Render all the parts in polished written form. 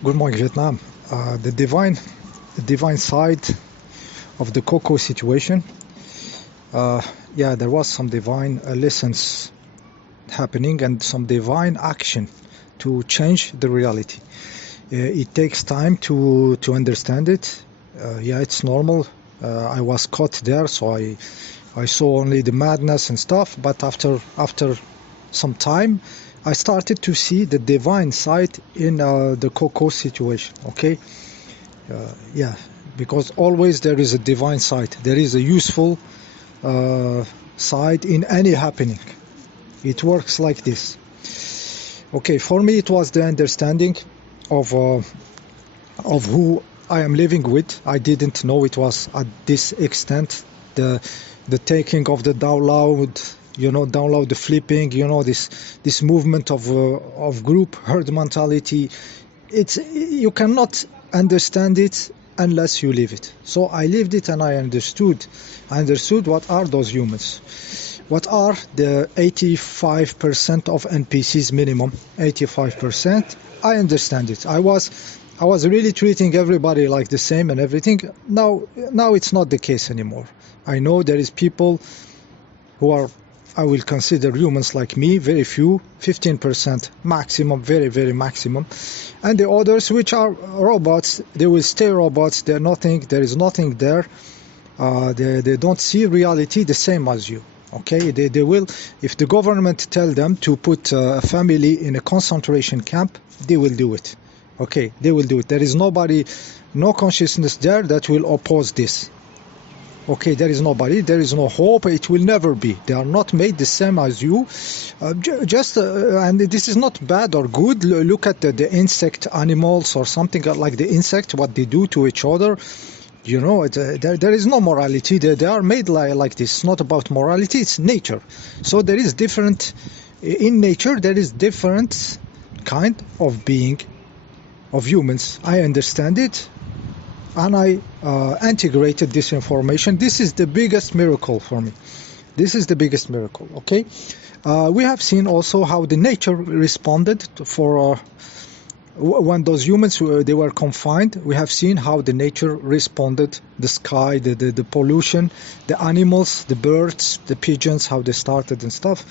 Good morning, Vietnam. The divine side of the cocoa situation. Yeah, there was some divine lessons happening and some divine action to change the reality. It takes time to understand it. Yeah, it's normal. I was caught there, so I saw only the madness and stuff. But after some time, I started to see the divine side in the cocoa situation. Okay, yeah, because always there is a divine side. There is a useful side in any happening. It works like this. Okay, for me it was the understanding of who I am living with. I didn't know it was at this extent. The taking of the download, download the flipping, this movement of group herd mentality. You cannot understand it unless you live it. So I lived it and I understood what are those humans. What are the 85% of NPCs minimum? 85%. I understand it. I was really treating everybody like the same and everything. Now it's not the case anymore. I know there is people who are, I will consider humans like me, very few, 15% maximum, very, very maximum. And the others, which are robots, they will stay robots. There is nothing there. They don't see reality the same as you. Okay, they will, if the government tell them to put a family in a concentration camp, they will do it. Okay, they will do it. There is nobody, no consciousness there that will oppose this. Okay, there is nobody, there is no hope, it will never be. They are not made the same as you. And this is not bad or good. Look at the insect animals or something like the insect, what they do to each other. There is no morality. They are made like this. It's not about morality, it's nature. So there is different, in nature there is different kind of being, of humans. I understand it and I integrated this information. This is the biggest miracle for me. This is the biggest miracle, okay? We have seen also how the nature responded for when those humans they were confined. We have seen how the nature responded, the sky, the pollution, the animals, the birds, the pigeons, how they started and stuff.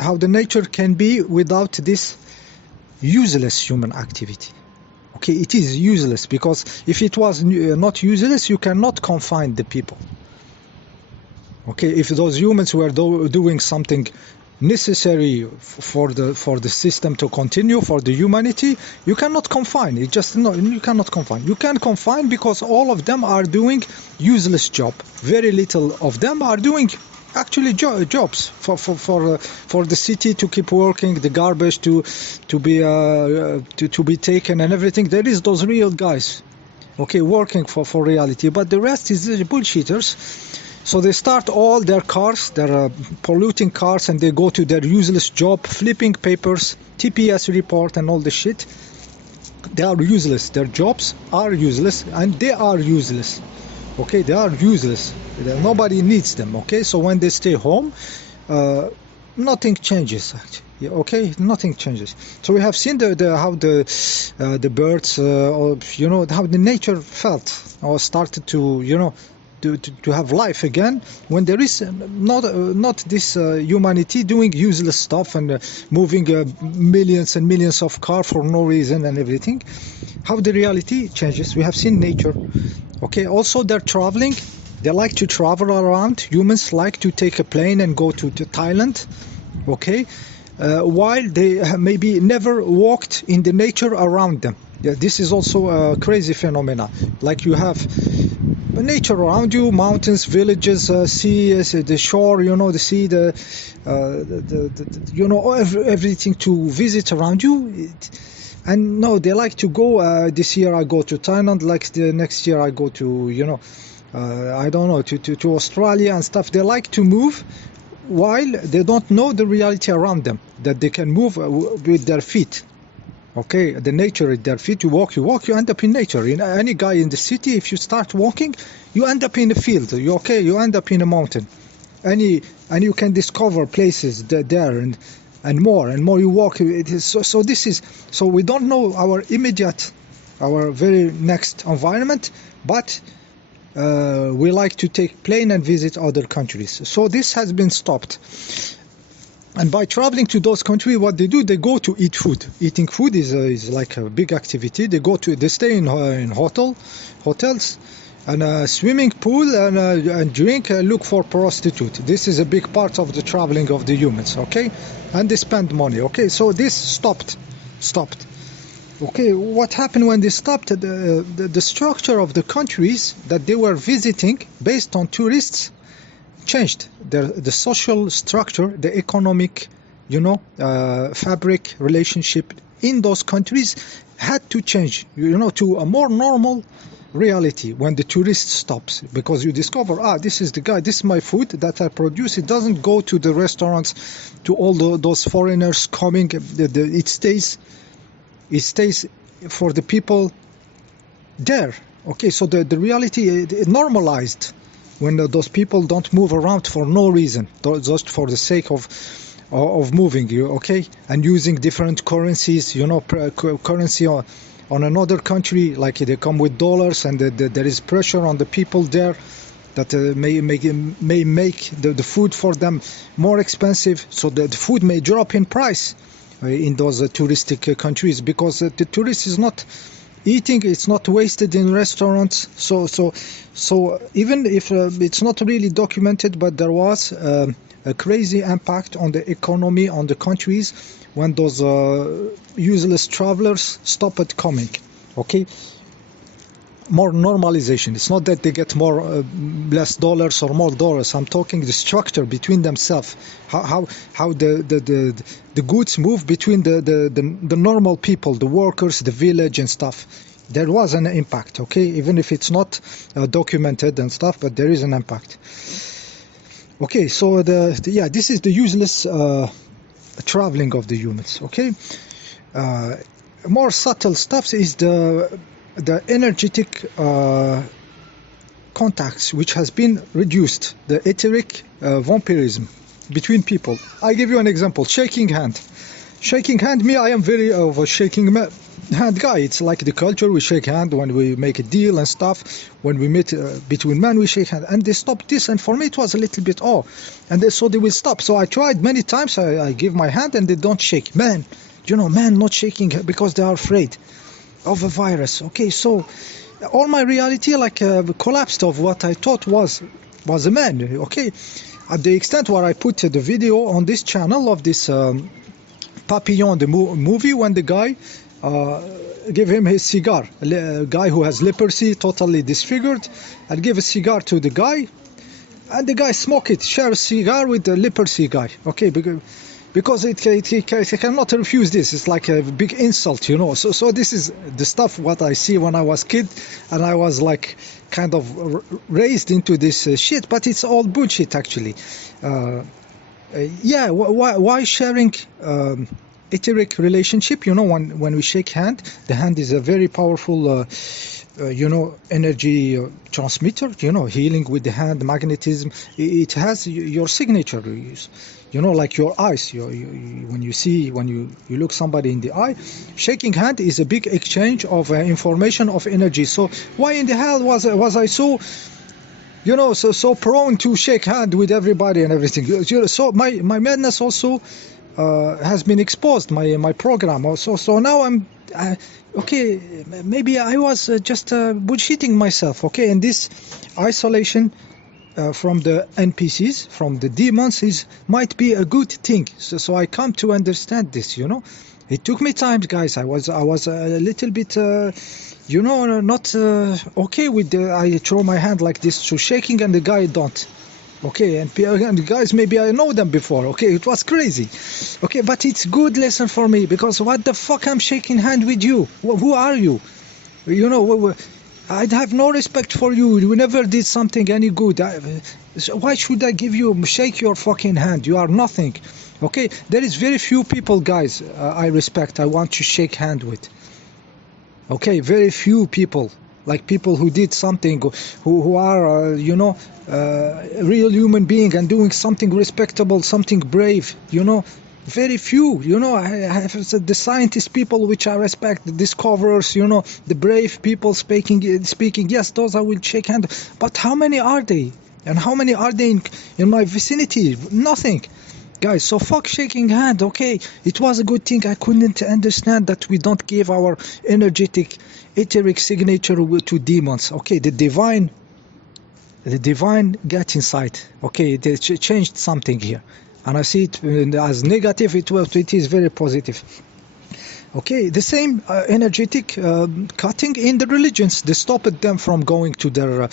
How the nature can be without this useless human activity. Okay, it is useless, because if it was not useless, you cannot confine the people. Okay, if those humans were doing something necessary for the system to continue, for the humanity, you cannot confine it. You cannot confine. You can confine because all of them are doing useless job. Very little of them are doing actually jobs for the city to keep working, the garbage to be taken and everything. There is those real guys, okay, working for reality, but the rest is the bullshitters. So they start all their cars, their polluting cars, and they go to their useless job, flipping papers, TPS report and all the shit. They are useless. Their jobs are useless and they are useless. Okay, they are useless. Nobody needs them. Okay, so when they stay home, nothing changes actually. Okay, nothing changes. So we have seen how the birds, how the nature felt or started to to have life again when there is not this humanity doing useless stuff and moving millions and millions of cars for no reason and everything. How the reality changes. We have seen nature. Okay, also they're traveling. They like to travel around. Humans like to take a plane and go to Thailand. Okay, while they maybe never walked in the nature around them. Yeah, this is also a crazy phenomena. Like you have nature around you, mountains, villages, sea, the shore, the sea, everything to visit around you. And no, they like to go. This year I go to Thailand. Like the next year I go to, I don't know, to Australia and stuff. They like to move while they don't know the reality around them, that they can move with their feet. Okay, the nature at their feet. You walk, you end up in nature. Any guy in the city, if you start walking, you end up in a field. You end up in a mountain. And you can discover places there, and and more you walk. It is so this is, so we don't know our immediate, our very next environment, but we like to take plane and visit other countries. So this has been stopped. And by traveling to those countries, what they do, they go to eat food. Eating food is like a big activity. They stay in hotels, and a swimming pool, and drink, look for prostitute. This is a big part of the traveling of the humans, okay? And they spend money, okay? So this stopped. Okay, what happened when they stopped? The structure of the countries that they were visiting based on tourists changed. The social structure, the economic, fabric, relationship in those countries had to change, to a more normal reality when the tourist stops, because you discover, this is the guy, this is my food that I produce. It doesn't go to the restaurants, to all those foreigners coming. It stays for the people there. Okay, so the reality, it normalized when those people don't move around for no reason, just for the sake of moving, okay, and using different currencies, currency on another country, like they come with dollars, and there is pressure on the people there that may make the food for them more expensive, so the food may drop in price in those touristic countries, because the tourist is not eating, it's not wasted in restaurants. So even if it's not really documented, but there was a crazy impact on the economy, on the countries, when those useless travelers stopped coming. Okay, more normalization. It's not that they get less dollars or more dollars. I'm talking the structure between themselves, how the goods move between the normal people, the workers, the village and stuff. There was an impact, okay, even if it's not documented and stuff, but there is an impact. Okay, so this is the useless traveling of the humans. Okay, more subtle stuff is the energetic contacts, which has been reduced, the etheric vampirism between people. I give you an example: shaking hand. Me, I am very of a shaking hand guy. It's like the culture. We shake hand when we make a deal and stuff. When we meet between men, we shake hand. And they stopped this, and for me it was a little bit so they will stop. So I tried many times. I give my hand and they don't shake. Men not shaking because they are afraid of a virus. Okay, so all my reality collapsed of what I thought was a man. Okay, at the extent where I put the video on this channel of this Papillon, the movie, when the guy give him his cigar, a guy who has leprosy, totally disfigured, and give a cigar to the guy, and the guy smoke it, share a cigar with the leprosy guy. Okay, because he cannot refuse this. It's like a big insult, So this is the stuff what I see when I was kid, and I was like kind of raised into this shit. But it's all bullshit, actually. Why sharing etheric relationship? When we shake hand, the hand is a very powerful energy transmitter, healing with the hand, magnetism. It has your signature, like your eyes. When you look somebody in the eye, shaking hand is a big exchange of information, of energy. So why in the hell was I so so prone to shake hand with everybody and everything? So my madness also has been exposed, my program also. So now I'm okay, maybe I was just bullshitting myself. Okay, and this isolation from the NPCs, from the demons, might be a good thing. So I come to understand this. It took me time, guys. I was a little bit not okay with I throw my hand like this to shaking, and the guy don't. Okay, and the guys, maybe I know them before. Okay, it was crazy. Okay, but it's good lesson for me, because what the fuck I'm shaking hand with you? Who are you? I'd have no respect for you. You never did something any good. So why should I shake your fucking hand? You are nothing. Okay, there is very few people, guys, I respect, I want to shake hand with. Okay, very few people. Like people who did something, who are, a real human being and doing something respectable, something brave, very few, you know. I have the scientist people which I respect, the discoverers, you know, the brave people speaking. Yes, those I will shake hand. But how many are they? And how many are they in my vicinity? Nothing. Guys, so fuck shaking hand, okay? It was a good thing. I couldn't understand that we don't give our energetic, etheric signature to demons, okay? The divine get inside, okay? They changed something here. And I see it as negative, it is very positive. Okay, the same energetic cutting in the religions. They stopped them from going to their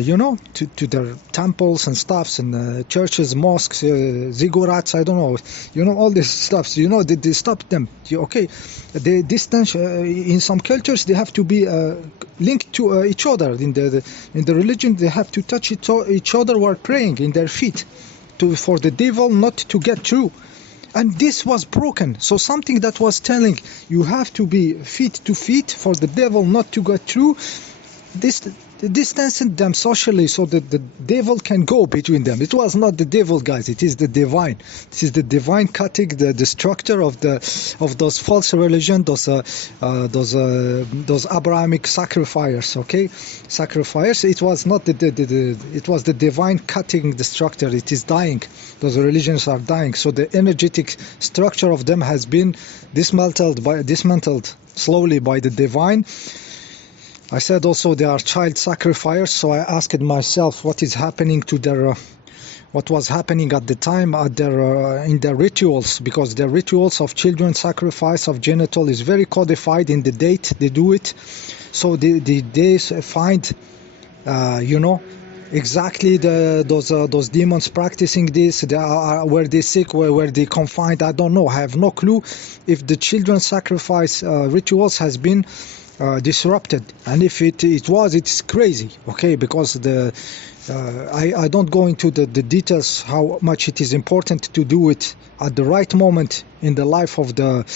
you know, to their temples and stuffs and churches, mosques, ziggurats. I don't know, you know, all this stuff. You know, they stopped them. Okay, the distance in some cultures they have to be linked to each other. In the religion, they have to touch each other while praying in their feet, for the devil not to get through. And this was broken. So something that was telling you have to be feet to feet for the devil not to get through, this distancing them socially so that the devil can go between them. It was not the devil, guys. It is the divine. This is the divine cutting the structure of those false religion, those Abrahamic sacrifiers. Okay, sacrifiers. It was not it was the divine cutting the structure. It is dying. Those religions are dying. So the energetic structure of them has been dismantled slowly by the divine. I said also they are child sacrifiers, so I asked myself what is happening to their, what was happening at the time at their in their rituals, because their rituals of children sacrifice of genital is very codified in the date they do it. So they find, you know, exactly those demons practicing this. Were they sick? Were they confined? I don't know. I have no clue if the children sacrifice rituals has been disrupted, and if it's crazy, okay, because I don't go into the details how much it is important to do it at the right moment in the life of the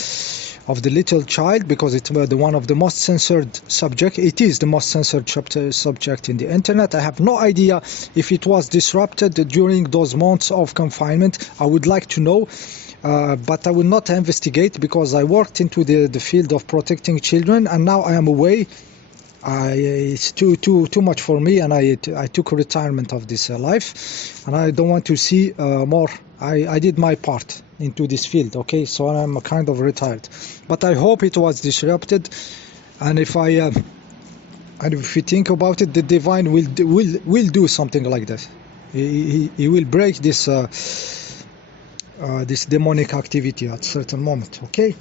little child, because it's one of the most censored subject. It is the most censored subject in the internet. I have no idea if it was disrupted during those months of confinement. I would like to know. But I will not investigate, because I worked into the field of protecting children, and now I am away. It's too much for me, and I took a retirement of this life, and I don't want to see more. I did my part into this field, okay, so I'm kind of retired. But I hope it was disrupted, and if you think about it, the divine will do something like that. He will break this demonic activity at certain moment, okay?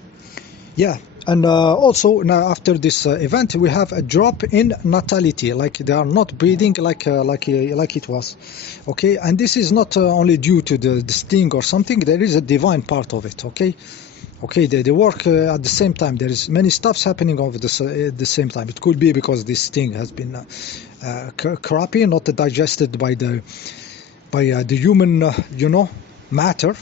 Yeah. And also now after this event we have a drop in natality, like they are not breeding like it was, okay? And this is not only due to the sting or something. There is a divine part of it, okay? They work at the same time. There is many stuffs happening at the same time. It could be because this sting has been crappy, not digested by the human you know, matter.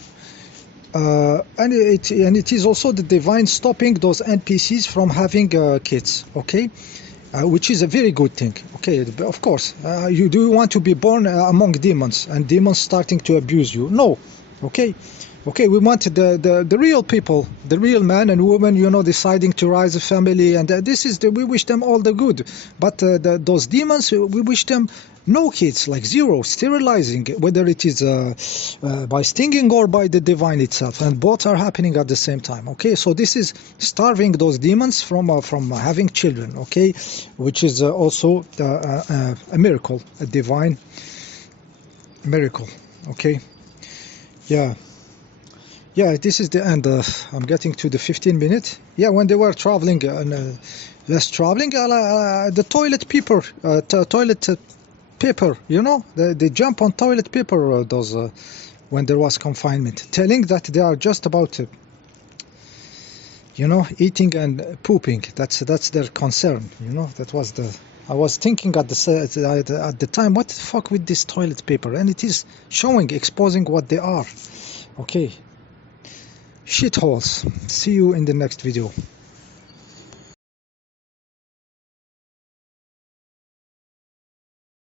And it is also the divine stopping those NPCs from having kids, okay? Which is a very good thing, okay? Of course, you do want to be born among demons, and demons starting to abuse you. No, okay? We want the real people, the real man and woman, you know, deciding to rise a family, and we wish them all the good. But those demons, we wish them no kids, like zero, sterilizing, whether it is by stinging or by the divine itself, and both are happening at the same time, okay? So this is starving those demons from having children, okay? Which is also a miracle, a divine miracle, okay? Yeah, this is the end. I'm getting to the 15 minutes. Yeah, when they were traveling and less traveling, the toilet paper, paper, you know, they jump on toilet paper, those when there was confinement, telling that they are just about you know, eating and pooping. That's their concern, you know. That was I was thinking at the time, what the fuck with this toilet paper? And it is exposing what they are, okay? Shitholes. See you in the next video.